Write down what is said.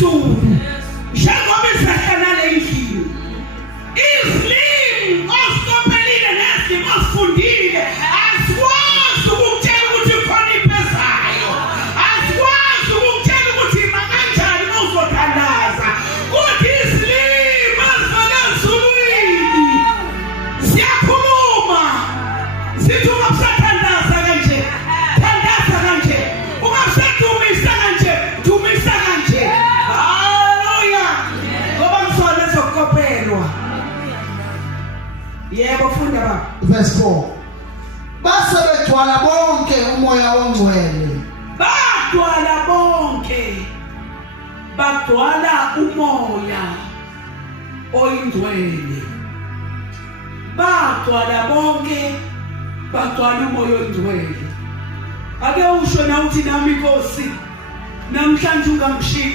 izulu njengoba izahlala endlini izilimi osikopelile nezilimi osifundile asikwazi ukutshela ukuthi khona impezayo asikwazi ukutshela ukuthi ima kanjani uzothandaza kuthi izilimi ezivela ezulwini siyakhuluma sithi ungabusathandaza kanje thandaza kanje ungabusadumisa kanje dumisa kanje. Haleluya ngoba ngizona ezokopelwa. Yebo funda baba. Verse 4. Base begcwala bonke umoya ongcwele. Bagcwala bonke. Bagcwala umoya oyingcwele. Bagcwala bonke. Bagcwala umoya oyingcwele. Ake usho na uthi nami Nkosi namhlanje ungangishiyi